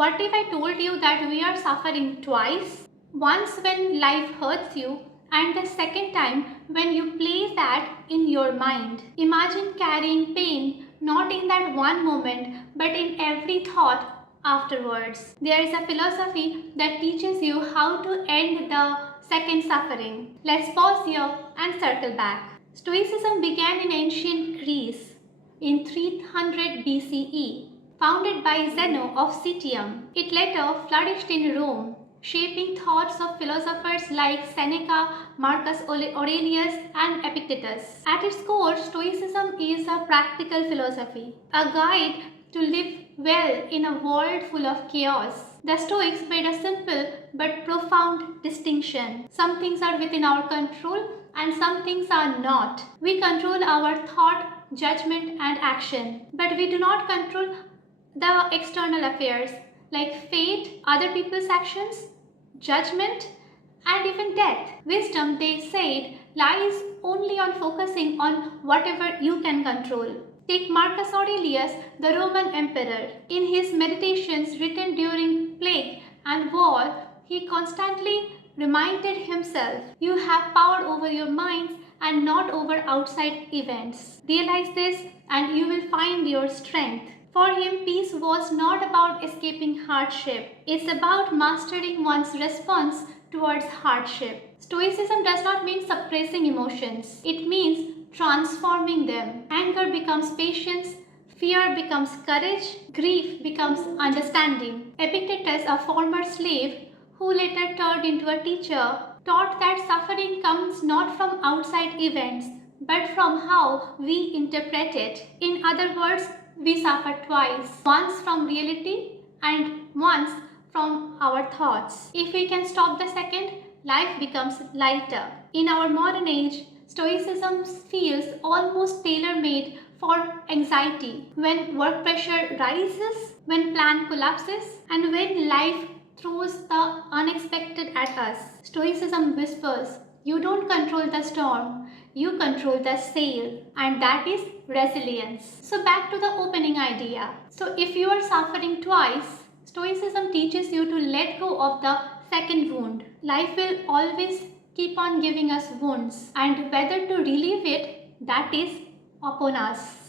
What if I told you that we are suffering twice? Once when life hurts you, and the second time when you place that in your mind. Imagine carrying pain not in that one moment but in every thought afterwards. There is a philosophy that teaches you how to end the second suffering. Let's pause here and circle back. Stoicism began in ancient Greece in 300 BCE, founded by Zeno of Citium. It later flourished in Rome, shaping thoughts of philosophers like Seneca, Marcus Aurelius, and Epictetus. At its core, Stoicism is a practical philosophy, a guide to live well in a world full of chaos. The Stoics made a simple but profound distinction. Some things are within our control and some things are not. We control our thought, judgment, and action, but we do not control the external affairs like fate, other people's actions, judgment, and even death. Wisdom, they said, lies only on focusing on whatever you can control. Take Marcus Aurelius, the Roman emperor. In his meditations written during plague and war, he constantly reminded himself, you have power over your minds and not over outside events. Realize this and you will find your strength. For him, peace was not about escaping hardship. It's about mastering one's response towards hardship. Stoicism does not mean suppressing emotions. It means transforming them. Anger becomes patience, fear becomes courage, grief becomes understanding. Epictetus, a former slave who later turned into a teacher, taught that suffering comes not from outside events but from how we interpret it. In other words, we suffer twice, once from reality and once from our thoughts. If we can stop the second, life becomes lighter. In our modern age, Stoicism feels almost tailor-made for anxiety. When work pressure rises, when plan collapses, and when life throws the unexpected at us, Stoicism whispers, you don't control the storm, you control the sail, and that is resilience. So back to the opening idea. So if you are suffering twice, Stoicism teaches you to let go of the second wound. Life will always keep on giving us wounds, and whether to relieve it, that is upon us.